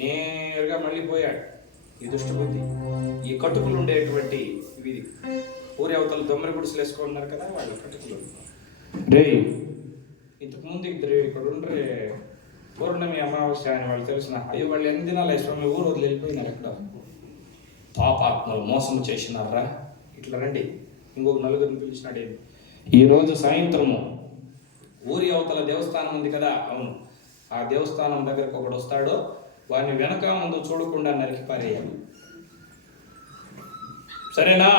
నేరుగా మళ్ళీ పోయాడు ఈ దుష్టబుద్ధి. ఈ కటుకులు ఉండేటువంటి ఇవి ఊరి అవతల దొమ్మరి గుడిసెలు వేసుకున్నారు కదా, వాళ్ళు కటుకులు. రే ఇంతకుముందు ఇద్దరు ఇక్కడ ఉండ్రే పౌర్ణమి అమావాస్య అని వాళ్ళు తెలిసిన, అయ్యో వాళ్ళు ఎన్ని దినాలు స్వామి ఊరు వదిలి వెళ్ళిపోయినారు, ఎక్కడ పాపాత్మలు మోసం చేసినారా, ఇట్లా రండి. ఇంకొక నలుగురిని పిలిచినాడు. ఈరోజు సాయంత్రము ఊరి అవతల దేవస్థానం ఉంది కదా, అవును, ఆ దేవస్థానం దగ్గరకు ఒకడు వస్తాడో వాడిని వెనక ముందు చూడకుండా నరికి పారేయాలి, సరేనా?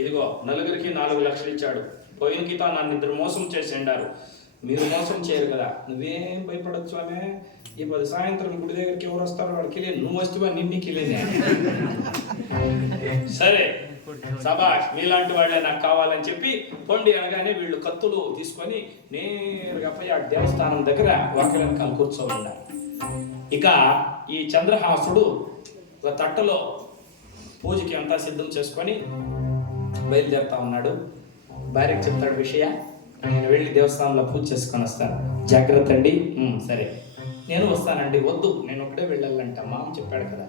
ఇదిగో నలుగురికి 4 లక్షలు ఇచ్చాడు. పోయిన గీత నన్ను ఇద్దరు మోసం చేసి ఉండారు, మీరు మోసం చేయరు కదా, నువ్వేం భయపడచ్చు ఆమె. ఈ 10 సాయంత్రం గుడి దగ్గరికి ఎవరు వస్తారో వాడికి లేదు, నువ్వు వస్తువా నిన్నికి లేదే. సరే సబాష్, మీలాంటి వాళ్ళే నాకు కావాలని చెప్పి పొండి అనగానే వీళ్ళు కత్తులు తీసుకొని నేరుగా పోయి ఆ దేవస్థానం దగ్గర ఒకరి వెనకాల కూర్చోమన్నారు. ఇక ఈ చంద్రహాసుడు ఒక తట్టలో పూజకి అంతా సిద్ధం చేసుకొని బయలుదేరుతా ఉన్నాడు. భార్యకి చెప్తాడు విషయ, నేను వెళ్ళి దేవస్థానంలో పూజ చేసుకొని వస్తాను, జాగ్రత్త అండి. సరే నేను వస్తానండి. వద్దు, నేను ఒకటే వెళ్ళాలంట, మామ చెప్పాడు కదా.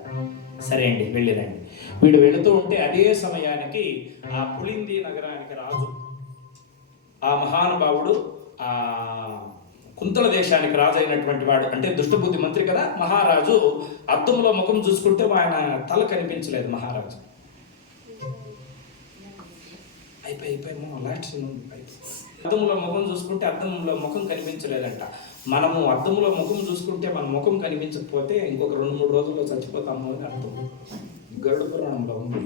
సరే అండి వెళ్ళిరండి. వీడు వెళుతూ ఉంటే అదే సమయానికి ఆ పులింది నగరానికి రాజు, ఆ మహానుభావుడు, ఆ కుంతల దేశానికి రాజు అయినటువంటి వాడు, అంటే దుష్టబుద్ధి మంత్రి కదా మహారాజు, అద్దంలో ముఖం చూసుకుంటే ఆయన తల కనిపించలేదు. మహారాజు అద్దంలో ముఖం చూసుకుంటే అద్దంలో ముఖం కనిపించలేదంట. మనము అద్దంలో ముఖం చూసుకుంటే మన ముఖం కనిపించకపోతే ఇంకొక 2-3 రోజుల్లో చచ్చిపోతాము అని అర్థం. గరుడ పురాణంలో ఉంది.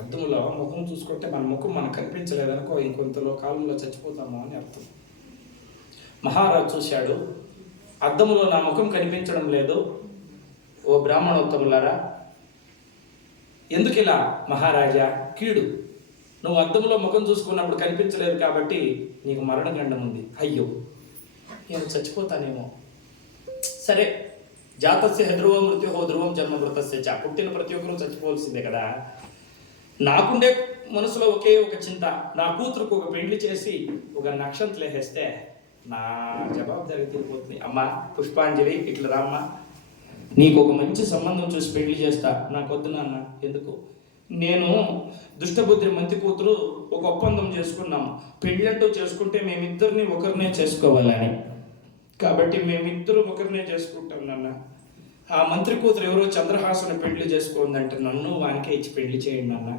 అద్దంలో ముఖం చూసుకుంటే మన ముఖం మనకు కనిపించలేదనుకో, ఇంకొంతలో కాలంలో చచ్చిపోతాము అని అర్థం. మహారాజు చూశాడు, అద్దంలో నా ముఖం కనిపించడం లేదు. ఓ బ్రాహ్మణోత్తములారా, ఎందుకు ఇలా మహారాజా? కీడు, నువ్వు అద్దంలో ముఖం చూసుకున్నప్పుడు కనిపించలేదు కాబట్టి నీకు మరణగండం ఉంది. అయ్యో నేను చచ్చిపోతానేమో. సరే జాతస్య ధ్రువ మృత్యు ధ్రువం జన్మ మృతస్య చ. పుట్టిన ప్రతి ఒక్కరూ చచ్చిపోవాల్సిందే కదా. నాకుండే మనసులో ఒకే ఒక చింత, నా కూతురుకు ఒక పెళ్లి చేసి ఒక నక్షత్రం లేసేస్తే నా జవాబుదారీ తీరిపోతుంది. అమ్మ పుష్పాంజలి, ఇట్లా రామ్మ, నీకు ఒక మంచి సంబంధం చూసి పెళ్లి చేస్తా. నాకు వద్దు నాన్న, ఎందుకు? నేను దుష్టబుద్ధి మంతి కూతురు ఒక ఒప్పందం చేసుకున్నాము, పెళ్ళంటూ చేసుకుంటే మేమిద్దరిని ఒకరినే చేసుకోవాలని. కాబట్టి మేమిద్దరు ఒకరినే చేసుకుంటాం నాన్న. ఆ మంత్రి కూతురు ఎవరో చంద్రహాసుని పెళ్లి చేసుకోందంటే నన్ను వానికే ఇచ్చి పెళ్లి చేయండి నాన్న.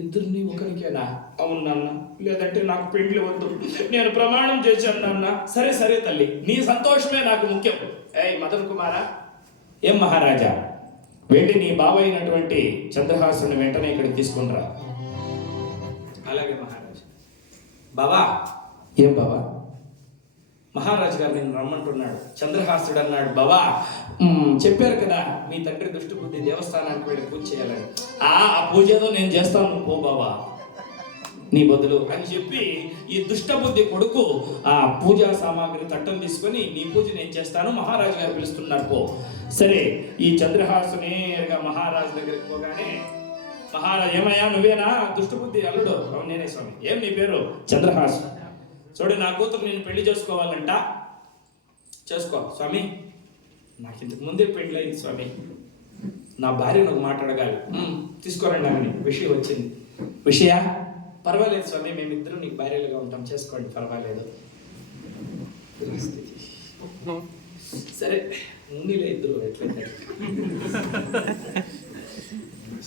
ఇద్దరిని ఒకరికేనా? అవును నాన్న, లేదంటే నాకు పెళ్లి వద్దు, నేను ప్రమాణం చేశాను నాన్న. సరే సరే తల్లి, నీ సంతోషమే నాకు ముఖ్యం. ఏయ్ మదన్ కుమారా, ఏం మహారాజా, వెళ్ళి నీ బావ అయినటువంటి చంద్రహాసుని వెంటనే ఇక్కడికి తీసుకునిరా. అలాగే మహారాజా. బావా, ఏం బావా? మహారాజు గారు నేను రమ్మంటున్నాడు. చంద్రహాసుడు అన్నాడు, బావా చెప్పారు కదా మీ తండ్రి దుష్టబుద్ధి దేవస్థానానికి వెళ్ళి పూజ చేయాలని. ఆ పూజ ఏదో నేను చేస్తాను పో బావా నీ బదులు అని చెప్పి ఈ దుష్టబుద్ధి కొడుకు ఆ పూజా సామాగ్రి తట్టం తీసుకొని నీ పూజ నేను చేస్తాను, మహారాజు గారు పిలుస్తున్నారు పో. సరే, ఈ చంద్రహాసు నేరుగా మహారాజు దగ్గరికి పోగానే, మహారాజు ఏమయ్యా నువ్వేనా దుష్టబుద్ధి అల్లుడు? అవును నేనే స్వామి. ఏం నీ పేరు? చంద్రహాసు. చూడు, నా కూతురు నేను పెళ్లి చేసుకోవాలంట. చేసుకో స్వామి. నాకు ఇంతకు ముందే పెళ్లి అయింది స్వామి, నా భార్యను ఒక మాట అడగాలి. తీసుకోరండి అని విషయం వచ్చింది. విషయ? పర్వాలేదు స్వామి, మేమిద్దరం నీకు భార్యలుగా ఉంటాం, చేసుకోండి పర్వాలేదు. సరే ముందులే ఇద్దరు ఎట్లయితే.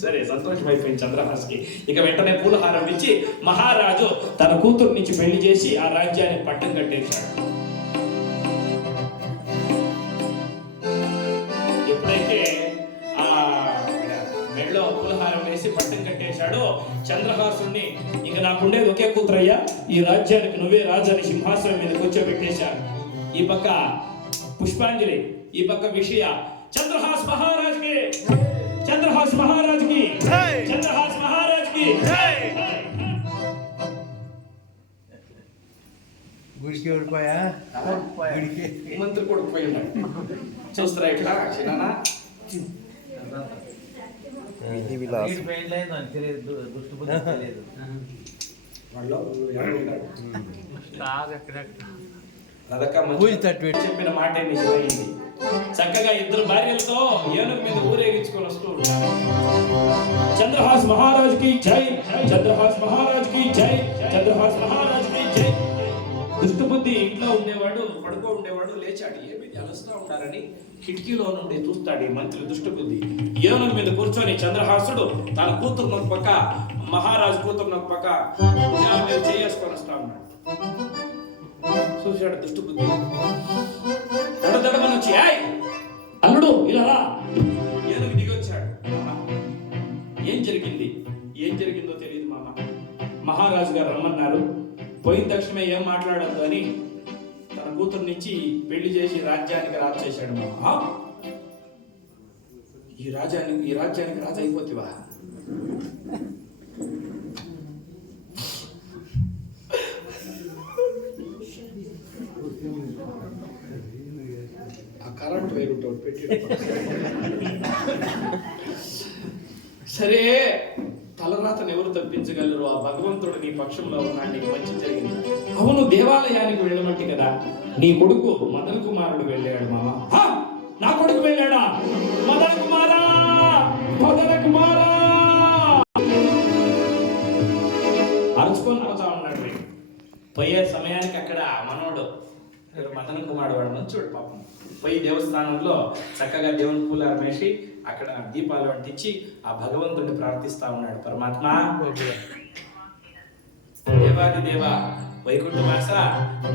సరే, సంతోషం అయిపోయింది చంద్రహాస్కి. ఇక వెంటనే పూలహారం ఇచ్చి మహారాజు తన కూతురు నుంచి పెళ్లి చేసి ఆ రాజ్యానికి పట్టం కట్టేశాడు. ఎప్పుడైతే ఆ మెడలో పూలహారం వేసి పట్టం కట్టేశాడో చంద్రహాసుని, ఇక నాకుండేది ఒకే కూతురయ్యా, ఈ రాజ్యానికి నువ్వే రాజాని సింహాసనం మీద కూర్చోబెట్టేశాడు. ఈ పక్క పుష్పాంజలి, ఈ పక్క విషయ. చంద్రహాస్ మహారాజ్కి, చంద్రహాస్ మహారాజ్కి, చంద్రహాస్ మహారాజ్కి. గుడికి ఓడిపోయా, మంత్రి కొడుకు పోయినాడు. చూస్తారా ఇట్లా చిన్న చెప్పిన మాట నిజమైంది. చక్కగా ఇద్దరు భార్యలతో ఏనుగు మీద ఊరేగించుకొని వస్తూ ఉంటారు. చంద్రహాస్ మహారాజుకి జై, చంద్రహాస్ మహారాజుకి జై, చంద్రహాస్ మహారాజుకి జై. దుష్టబుద్ధి ఇంట్లో ఉండేవాడు, పడుకో ఉండేవాడు, లేచాడు. ఏమి అలుస్తూ ఉంటారని కిటికీలో నుండి చూస్తాడు ఈ మంత్రి దుష్టబుద్ధి. ఏనుగు మీద కూర్చొని చంద్రహాసుడు తన కూతురు ఒక పక్క, మహారాజు కూతురు ఒక పక్క చేసుకొని వస్తా ఉన్నాడు. చూశాడు దుష్టబుద్ధి. దడదడమని వచ్చి, అల్లుడు ఇలా రా. ఏనుగు దిగి వచ్చాడు. ఏం జరిగింది? ఏం జరిగిందో తెలియదు మామ. మహారాజు గారు రమ్మన్నారు. పోయిన తక్షణమే ఏం మాట్లాడద్దు అని తన కూతురునిచ్చి పెళ్లి చేసి రాజ్యానికి రాజు చేశాడు మామ. ఈ రాజ్యానికి రాజు అయిపోతేవా? కరెంట్ వేరుంటో పెట్టి. సరే, తలరాతను ఎవరు తప్పించగలరు? ఆ భగవంతుడు నీ పక్షంలో ఉన్నాడు, నీకు మంచి జరిగింది. అవును, దేవాలయానికి వెళ్ళమంటే కదా నీ కొడుకు మదన్ కుమారుడు వెళ్ళాడు మామ. నా కొడుకు వెళ్ళాడా? మదన్ కుమారా, మదన్ కుమారా అరుచుకొని పోతా ఉన్నాడు. పోయే సమయానికి అక్కడ మనోడు మదన్ కుమారుడు వాడు మంచోడు పాపం. పోయి దేవస్థానంలో చక్కగా దేవుని పూలారం వేసి అక్కడ దీపాలు అంటించి ఆ భగవంతుడిని ప్రార్థిస్తా ఉన్నాడు. పరమాత్మ, దేవాది దేవ, వైకుంఠవాస,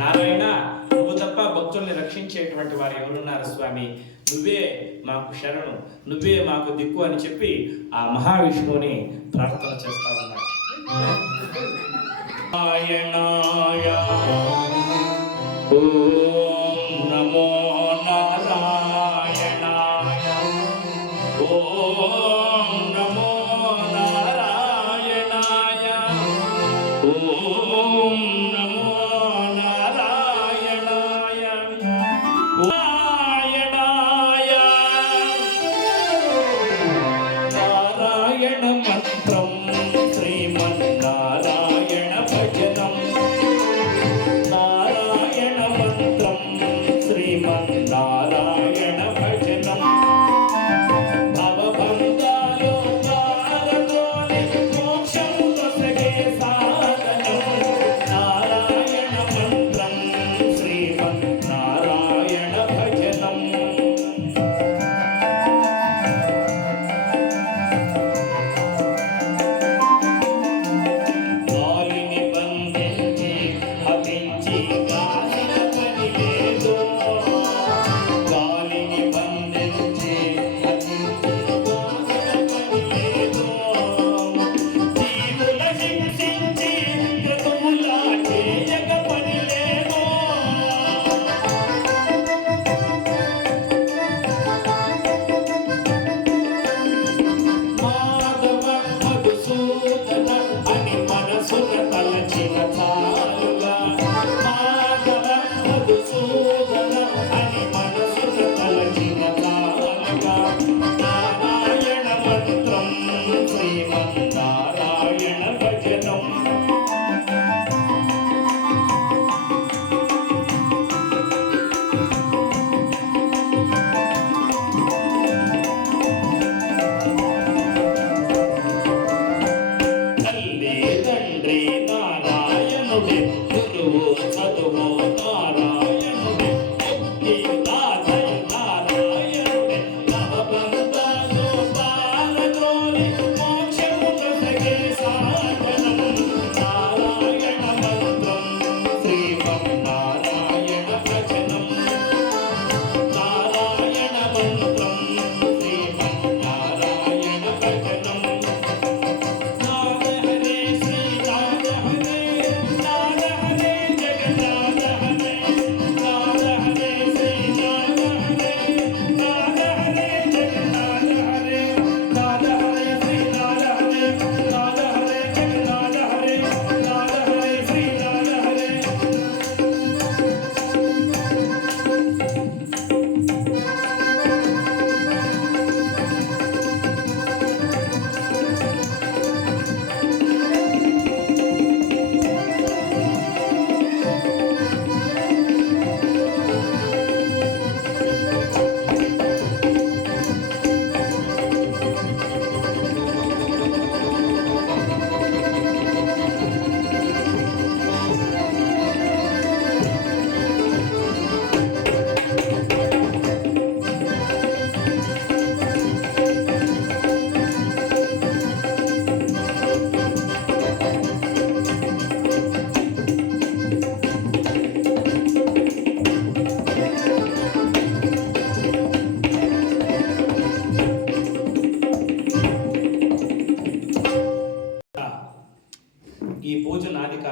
నారాయణ, నువ్వు తప్ప భక్తుల్ని రక్షించేటువంటి వారు ఎవరున్నారు స్వామి? నువ్వే మాకు శరణు, నువ్వే మాకు దిక్కు అని చెప్పి ఆ మహావిష్ణువుని ప్రార్థన చేస్తా ఉన్నాడు. నారాయణాయ ఓం నమో నారాయణాయ, ఓం నమో నారాయణాయ, ఓం నమో నారాయణాయ, నారాయణ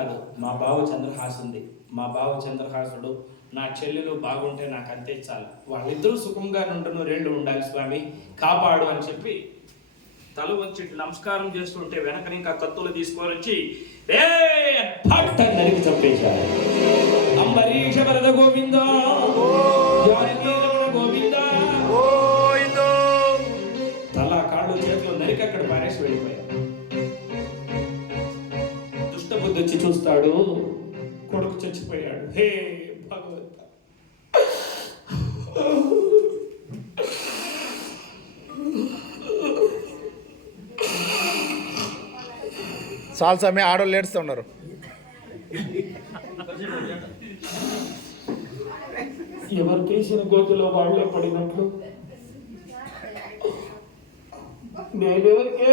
కాదు, మా బావ చంద్రహాసుంది. మా బావ చంద్రహాసుడు నా చెల్లెలు బాగుంటే నాకు అంతే చాలు. వాళ్ళిద్దరూ సుఖంగా నుండును రెండు ఉండాలి స్వామి, కాపాడు అని చెప్పి తల వచ్చి నమస్కారం చేస్తుంటే వెనక ఇంకా కత్తులు తీసుకొని వచ్చి నరికి చంపేశారు. అంబరీష వరద గోవింద, జానకీ రమణ గోవింద. తల కాళ్ళు చేతులు నరికి అక్కడ పారేసి వెళ్ళిపోయారు. దుష్టబుద్ధి వచ్చి చూస్తాడు, కొడుకు చచ్చిపోయాడు. హే భగవంత, చాలు స్వామి, ఆడవాళ్ళు ఏడుస్తూ ఉన్నారు. ఎవరు తీసిన గోతులో వాళ్ళే పడినట్లు నేనెవరికే